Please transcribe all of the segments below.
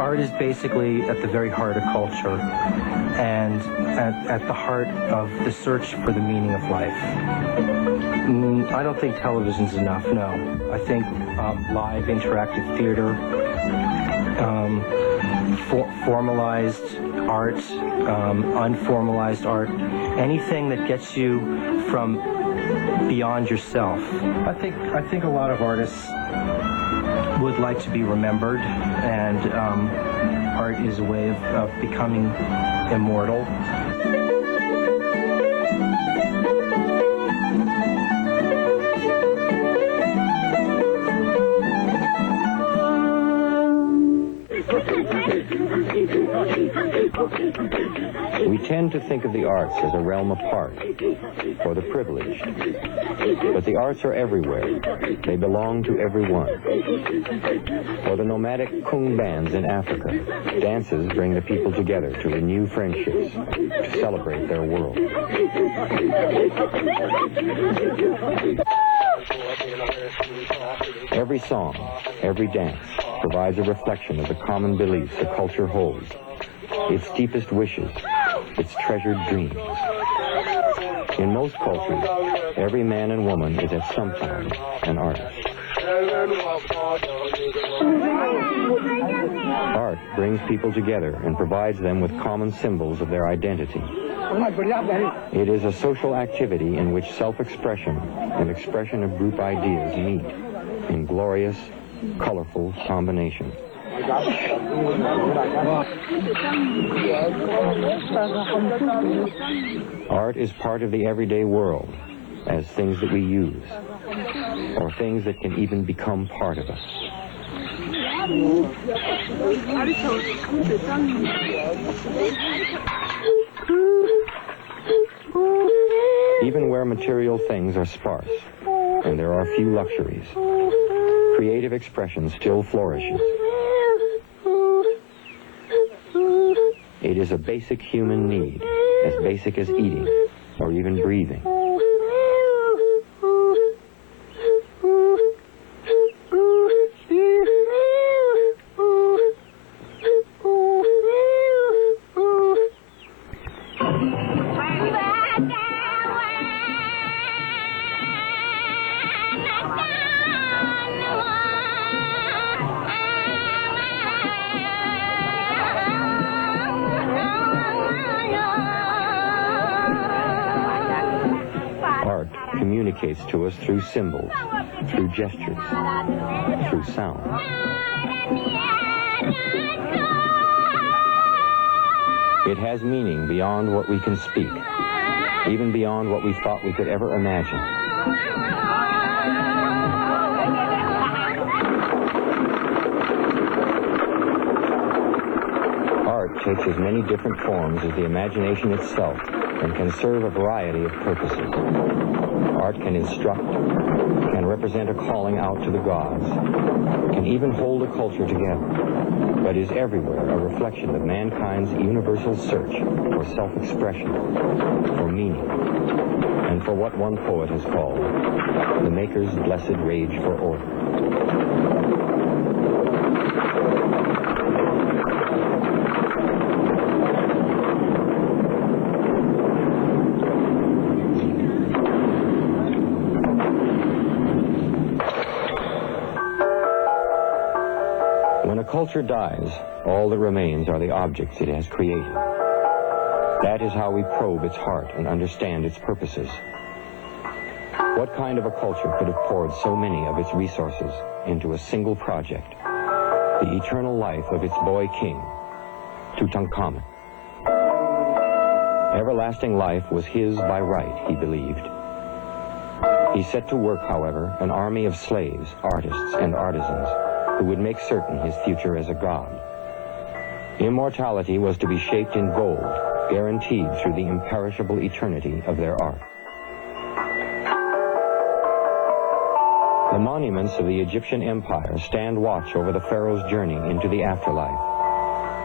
Art is basically at the very heart of culture and at the heart of the search for the meaning of life. I don't think television's enough, no. I think live interactive theater, formalized art, unformalized art, anything that gets you from beyond yourself. I think a lot of artists would like to be remembered, and art is a way of becoming immortal. We tend to think of the arts as a realm apart, for the privileged. But the arts are everywhere. They belong to everyone. For the nomadic Kung bands in Africa, dances bring the people together to renew friendships, to celebrate their world. Every song, every dance provides a reflection of the common beliefs a culture holds, its deepest wishes, its treasured dreams. In most cultures, every man and woman is at some time an artist. Art brings people together and provides them with common symbols of their identity. It is a social activity in which self-expression and expression of group ideas meet in glorious, colorful combination. Art is part of the everyday world as things that we use, or things that can even become part of us. Even where material things are sparse, and there are few luxuries, creative expression still flourishes. It is a basic human need, as basic as eating, or even breathing. Communicates to us through symbols, through gestures, through sound. It has meaning beyond what we can speak, even beyond what we thought we could ever imagine. Art takes as many different forms as the imagination itself and can serve a variety of purposes. Art can instruct, can represent a calling out to the gods, can even hold a culture together, but is everywhere a reflection of mankind's universal search for self-expression, for meaning, and for what one poet has called the maker's blessed rage for order. When a culture dies, all that remains are the objects it has created. That is how we probe its heart and understand its purposes. What kind of a culture could have poured so many of its resources into a single project, the eternal life of its boy king, Tutankhamun? Everlasting life was his by right, he believed. He set to work, however, an army of slaves, artists, and artisans who would make certain his future as a god. Immortality was to be shaped in gold, guaranteed through the imperishable eternity of their art. The monuments of the Egyptian Empire stand watch over the pharaoh's journey into the afterlife,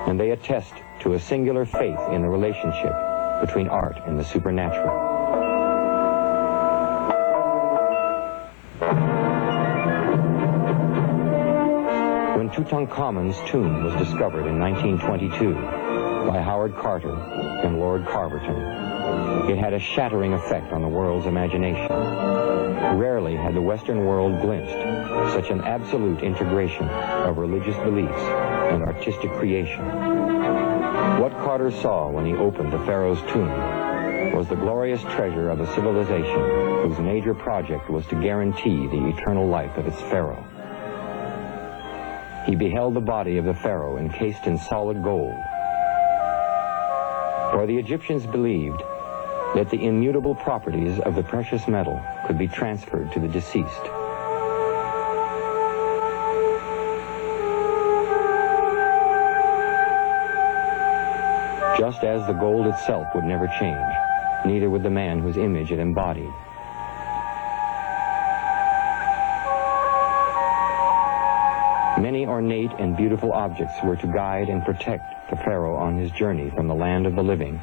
and they attest to a singular faith in the relationship between art and the supernatural. When Tutankhamun's tomb was discovered in 1922 by Howard Carter and Lord Carverton. It had a shattering effect on the world's imagination. Rarely had the Western world glimpsed such an absolute integration of religious beliefs and artistic creation. What Carter saw when he opened the pharaoh's tomb was the glorious treasure of a civilization whose major project was to guarantee the eternal life of its pharaoh. He beheld the body of the pharaoh encased in solid gold. For the Egyptians believed that the immutable properties of the precious metal could be transferred to the deceased. Just as the gold itself would never change, neither would the man whose image it embodied. Many ornate and beautiful objects were to guide and protect the pharaoh on his journey from the land of the living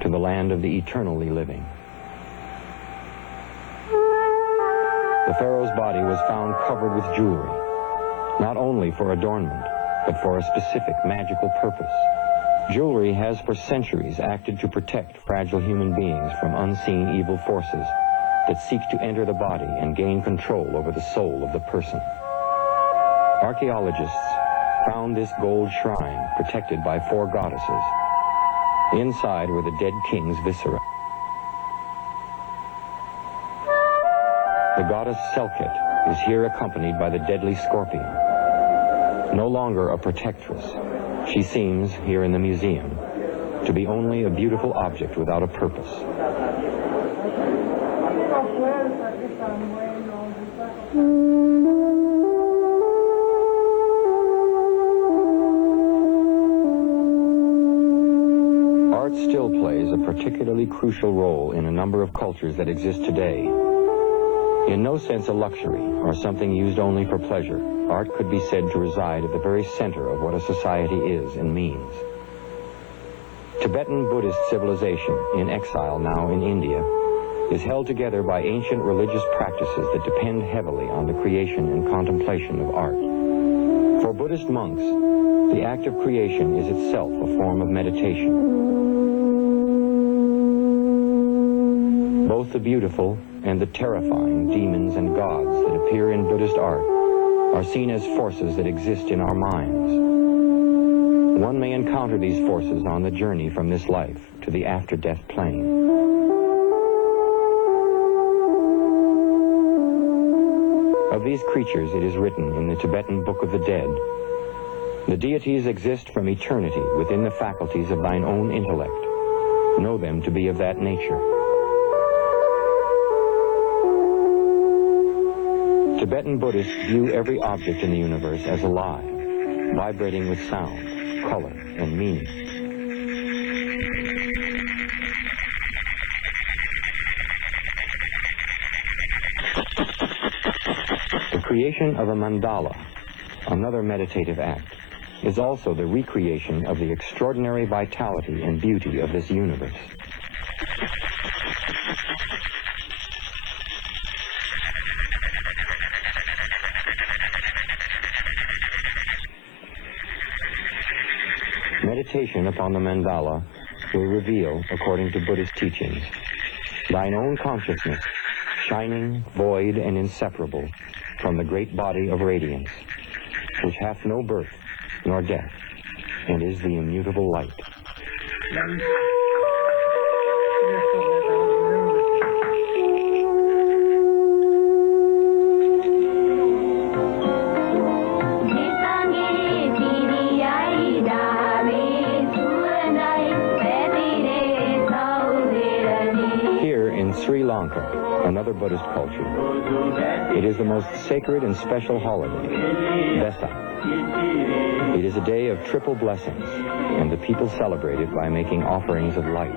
to the land of the eternally living. The pharaoh's body was found covered with jewelry, not only for adornment, but for a specific magical purpose. Jewelry has for centuries acted to protect fragile human beings from unseen evil forces that seek to enter the body and gain control over the soul of the person. Archaeologists found this gold shrine protected by 4 goddesses. Inside were the dead king's viscera. The goddess Selket is here accompanied by the deadly scorpion. No longer a protectress, she seems, here in the museum, to be only a beautiful object without a purpose. Art still plays a particularly crucial role in a number of cultures that exist today. In no sense a luxury or something used only for pleasure, art could be said to reside at the very center of what a society is and means. Tibetan Buddhist civilization, in exile now in India, is held together by ancient religious practices that depend heavily on the creation and contemplation of art. For Buddhist monks, the act of creation is itself a form of meditation. Both the beautiful and the terrifying demons and gods that appear in Buddhist art are seen as forces that exist in our minds. One may encounter these forces on the journey from this life to the after-death plane. Of these creatures it is written in the Tibetan Book of the Dead, "The deities exist from eternity within the faculties of thine own intellect. Know them to be of that nature." Tibetan Buddhists view every object in the universe as alive, vibrating with sound, color, and meaning. The creation of a mandala, another meditative act, is also the recreation of the extraordinary vitality and beauty of this universe. Meditation upon the mandala will reveal, according to Buddhist teachings, thine own consciousness, shining, void, and inseparable from the great body of radiance, which hath no birth nor death, and is the immutable light. Sri Lanka, another Buddhist culture, it is the most sacred and special holiday, Vesak. It is a day of triple blessings, and the people celebrate it by making offerings of light.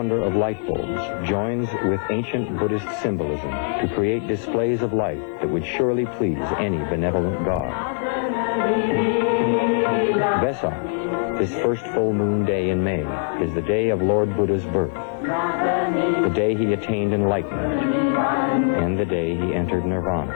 Wonder of light bulbs joins with ancient Buddhist symbolism to create displays of light that would surely please any benevolent god. Vesak, this first full moon day in May, is the day of Lord Buddha's birth, the day he attained enlightenment, and the day he entered nirvana.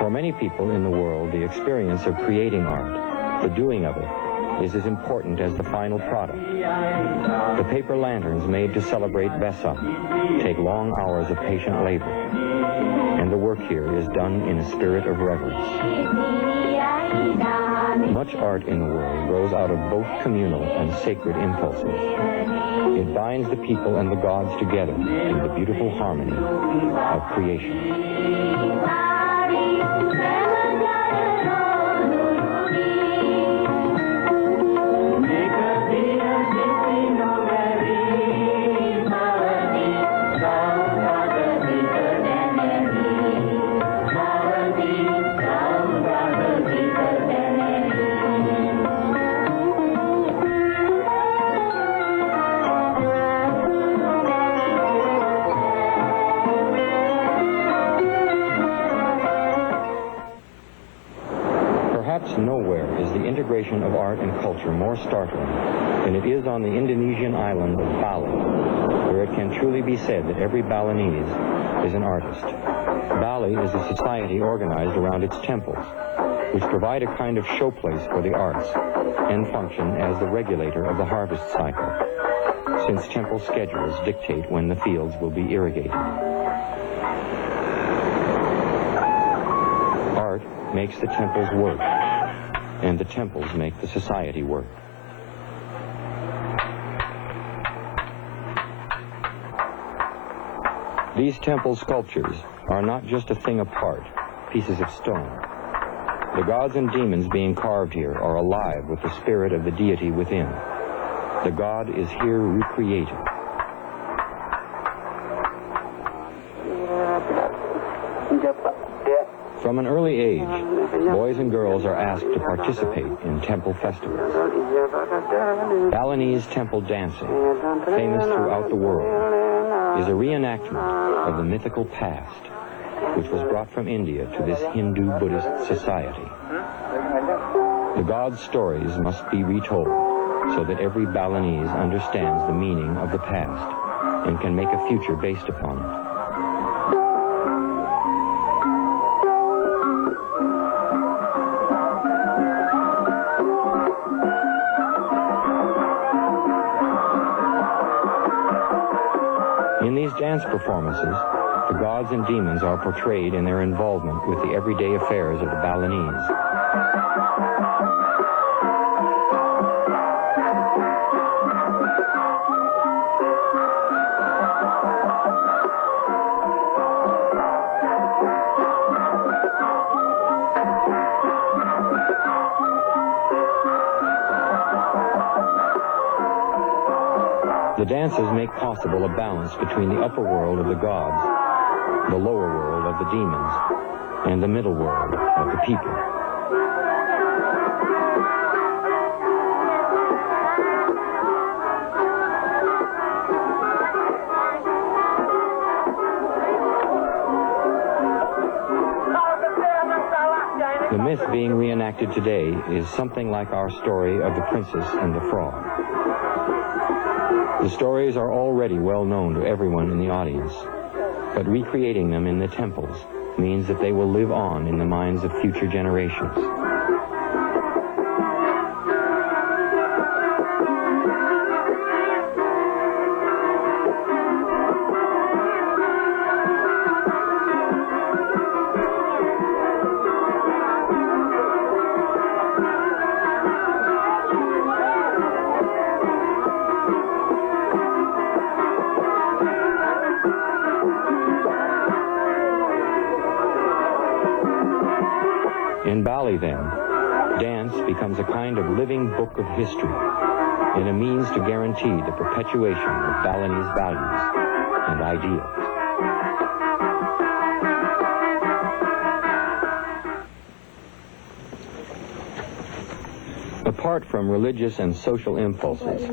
For many people in the world, the experience of creating art, the doing of it, is as important as the final product. The paper lanterns made to celebrate Vesak take long hours of patient labor, and the work here is done in a spirit of reverence. Much art in the world grows out of both communal and sacred impulses. It binds the people and the gods together in the beautiful harmony of creation. Nowhere is the integration of art and culture more startling than it is on the Indonesian island of Bali, where it can truly be said that every Balinese is an artist. Bali is a society organized around its temples, which provide a kind of showplace for the arts and function as the regulator of the harvest cycle, since temple schedules dictate when the fields will be irrigated. Art makes the temples work, and the temples make the society work. These temple sculptures are not just a thing apart, pieces of stone. The gods and demons being carved here are alive with the spirit of the deity within. The god is here recreated. From an early age, boys and girls are asked to participate in temple festivals. Balinese temple dancing, famous throughout the world, is a reenactment of the mythical past, which was brought from India to this Hindu-Buddhist society. The gods' stories must be retold so that every Balinese understands the meaning of the past and can make a future based upon it. In these dance performances, the gods and demons are portrayed in their involvement with the everyday affairs of the Balinese. The dances make possible a balance between the upper world of the gods, the lower world of the demons, and the middle world of the people. The myth being reenacted today is something like our story of the Princess and the Frog. The stories are already well known to everyone in the audience, but recreating them in the temples means that they will live on in the minds of future generations. In Bali, then, dance becomes a kind of living book of history and a means to guarantee the perpetuation of Balinese values and ideals. Apart from religious and social impulses,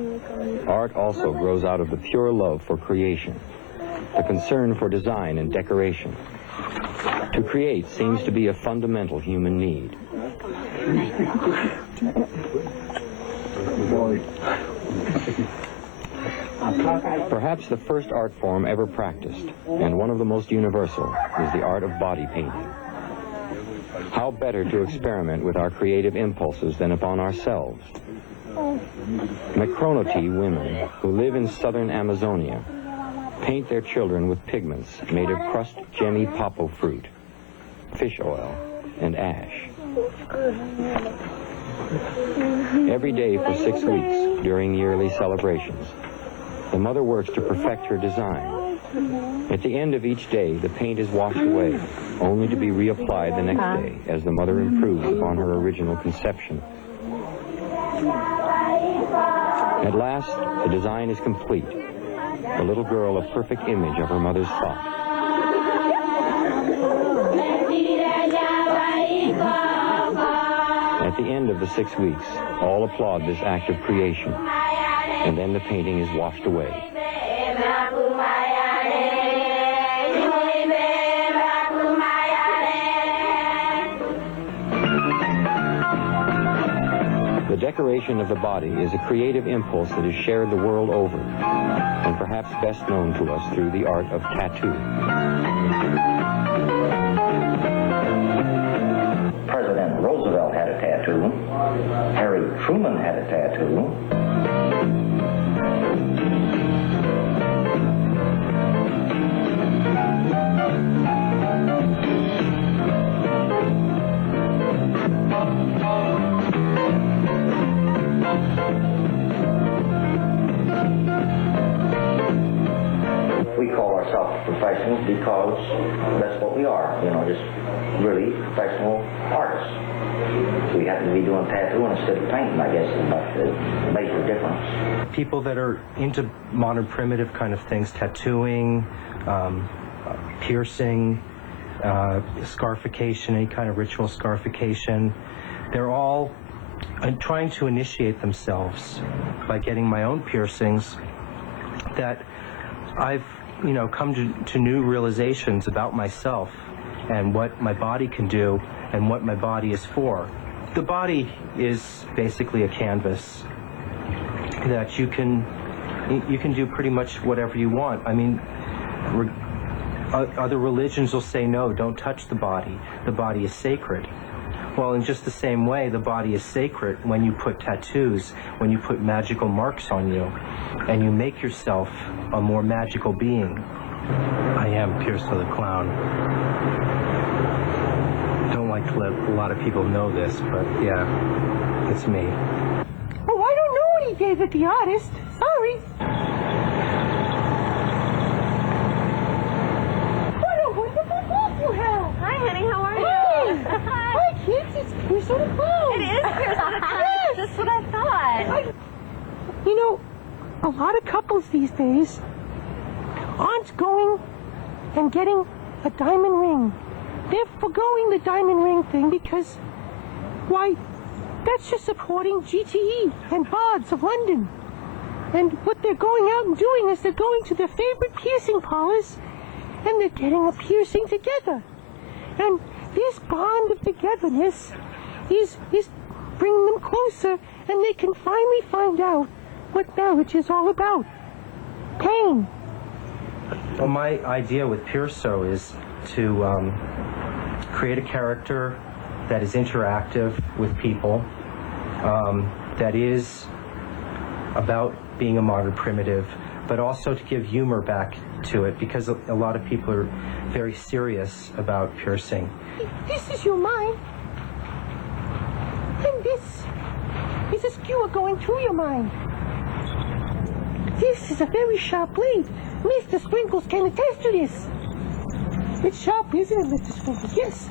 art also grows out of the pure love for creation, the concern for design and decoration, To create seems to be a fundamental human need. Perhaps the first art form ever practiced, and one of the most universal, is the art of body painting. How better to experiment with our creative impulses than upon ourselves? Macronotee women who live in southern Amazonia paint their children with pigments made of crushed gemmy papo fruit, fish oil, and ash. Every day for 6 weeks during yearly celebrations, the mother works to perfect her design. At the end of each day, the paint is washed away, only to be reapplied the next day as the mother improves upon her original conception. At last, the design is complete, the little girl a perfect image of her mother's thought. At the end of the 6 weeks, all applaud this act of creation, and then the painting is washed away. The decoration of the body is a creative impulse that is shared the world over, and perhaps best known to us through the art of tattoo. President Roosevelt had a tattoo. Harry Truman had a tattoo. We call ourselves professionals because that's what we are, you know, just really professional artists. We happen to be doing tattooing instead of painting, I guess, is about the major difference. People that are into modern primitive kind of things, tattooing, piercing, scarification, any kind of ritual scarification, they're all trying to initiate themselves by getting my own piercings, that I've, you know, come to new realizations about myself and what my body can do and what my body is for. The body is basically a canvas that you can do pretty much whatever you want. I mean, other religions will say, no, don't touch the body. The body is sacred. Well, in just the same way, the body is sacred when you put tattoos, when you put magical marks on you, and you make yourself a more magical being. I am Pierso the Clown. Don't like to let a lot of people know this, but yeah, it's me. Oh, I don't know what he gave at the artist. Sorry. What a wonderful book you have. Hi, honey. How are you? Hi, kids. It's Pierso the Clown. It is Pierso the Clown. Yes. That's what I thought. You know, a lot of couples these days aren't going and getting a diamond ring. They're forgoing the diamond ring thing because, why, that's just supporting GTE and Bards of London. And what they're going out and doing is they're going to their favorite piercing parlors and they're getting a piercing together. And this bond of togetherness is bringing them closer, and they can finally find out what marriage is all about. Pain. Well, my idea with Pierso is to create a character that is interactive with people, that is about being a modern primitive, but also to give humor back to it, because a lot of people are very serious about piercing. This is your mind. And this is a skewer going through your mind. This is a very sharp blade. Mr. Sprinkles can attest to this. It's sharp, isn't it, Mr. Sprinkles? Yes.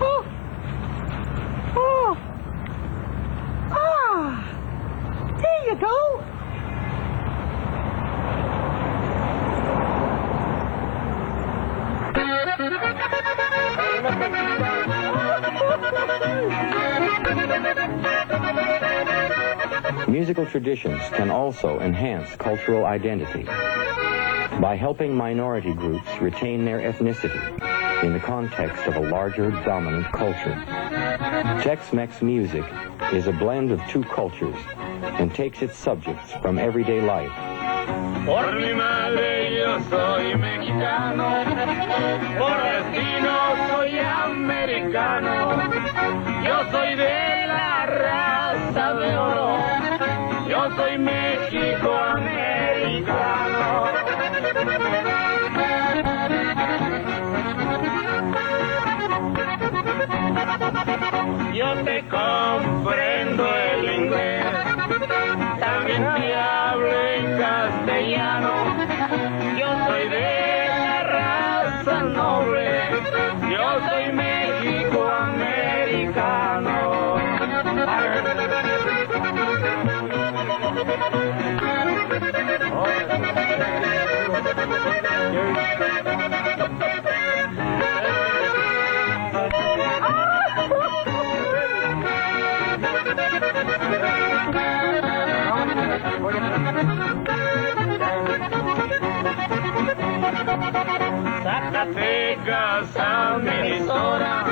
Oh. Oh. Ah. There you go. Musical traditions can also enhance cultural identity. by helping minority groups retain their ethnicity in the context of a larger dominant culture. Tex-Mex music is a blend of two cultures and takes its subjects from everyday life. Por mi madre yo soy mexicano, por destino soy americano, yo soy de la raza de oro, yo soy México-americano. Yo te comprendo el inglés, también te hablo en castellano. Yo soy de la raza noble, yo soy México-americano. Zacatecas a Minnesota,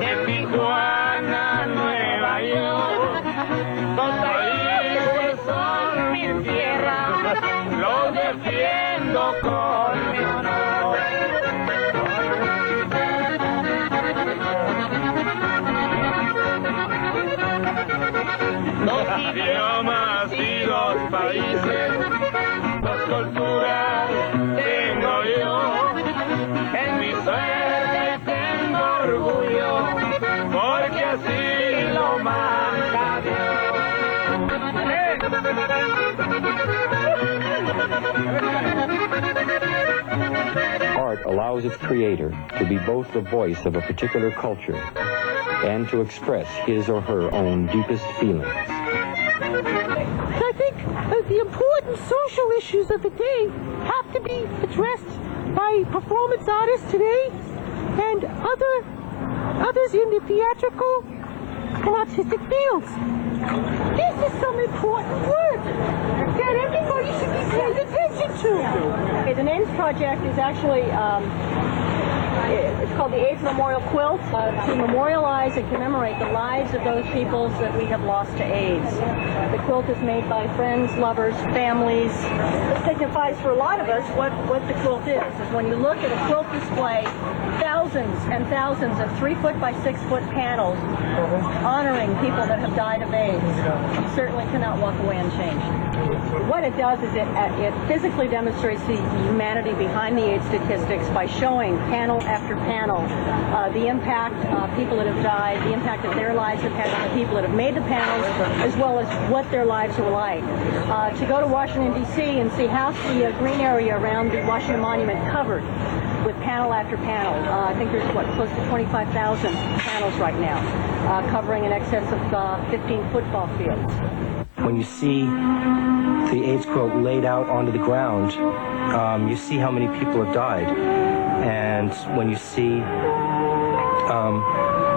de Tijuana a Nueva York, dos países son mi tierra, los defiendo con mi honor. Dos idiomas y dos países, dos culturas tengo yo. En mi suerte tengo orgullo, porque así lo manda Art allows its creator to be both the voice of a particular culture and to express his or her own deepest feelings. I think the important social issues of the day have to be addressed by performance artists today and others in the theatrical and artistic fields. This is some important work that everybody should be paying attention to. Okay, the NAMES project is actually, it's called the AIDS Memorial Quilt, to memorialize and commemorate the lives of those peoples that we have lost to AIDS. The quilt is made by friends, lovers, families. It signifies for a lot of us what the quilt is when you look at a quilt display, thousands and thousands of 3-foot by 6-foot panels honoring people that have died of AIDS. You certainly cannot walk away unchanged. What it does is it physically demonstrates the humanity behind the AIDS statistics by showing panel after panel the impact of people that have died, the impact that their lives have had on the people that have made the panels, as well as what their lives were like. To go to Washington, D.C. and see half the green area around the Washington Monument covered with panel after panel. I think there's, close to 25,000 panels right now, covering in excess of 15 football fields. When you see the AIDS quilt laid out onto the ground, you see how many people have died. And when you see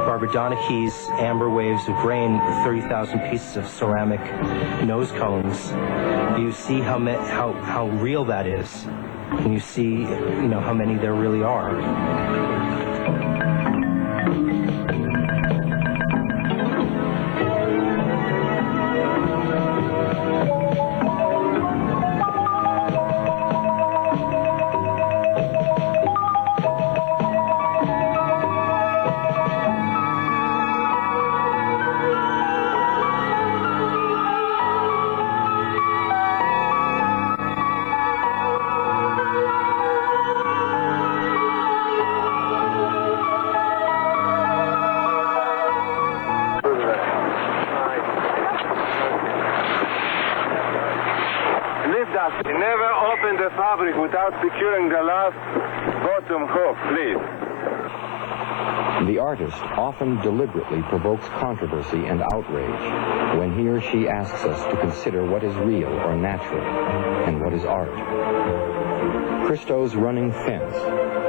Barbara Donaghy's Amber Waves of Rain, 30,000 pieces of ceramic nose cones, you see how real that is. And you see, how many there really are. Never open the fabric without securing the last bottom hook, please. The artist often deliberately provokes controversy and outrage when he or she asks us to consider what is real or natural and what is art. Christo's running fence,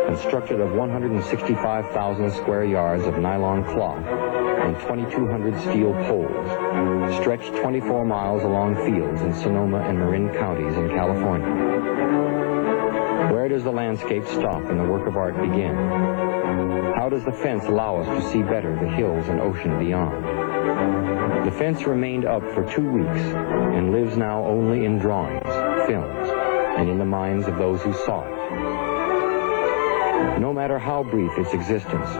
constructed of 165,000 square yards of nylon cloth and 2,200 steel poles, stretched 24 miles along fields in Sonoma and Marin counties in California. does the landscape stop and the work of art begin? How does the fence allow us to see better the hills and ocean beyond? The fence remained up for 2 weeks and lives now only in drawings, films, and in the minds of those who saw it. No matter how brief its existence,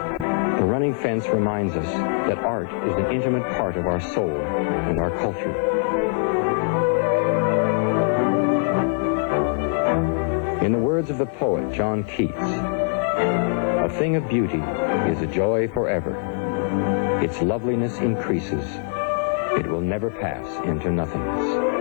the running fence reminds us that art is an intimate part of our soul and our culture. In the words of the poet John Keats, a thing of beauty is a joy forever. Its loveliness increases. It will never pass into nothingness.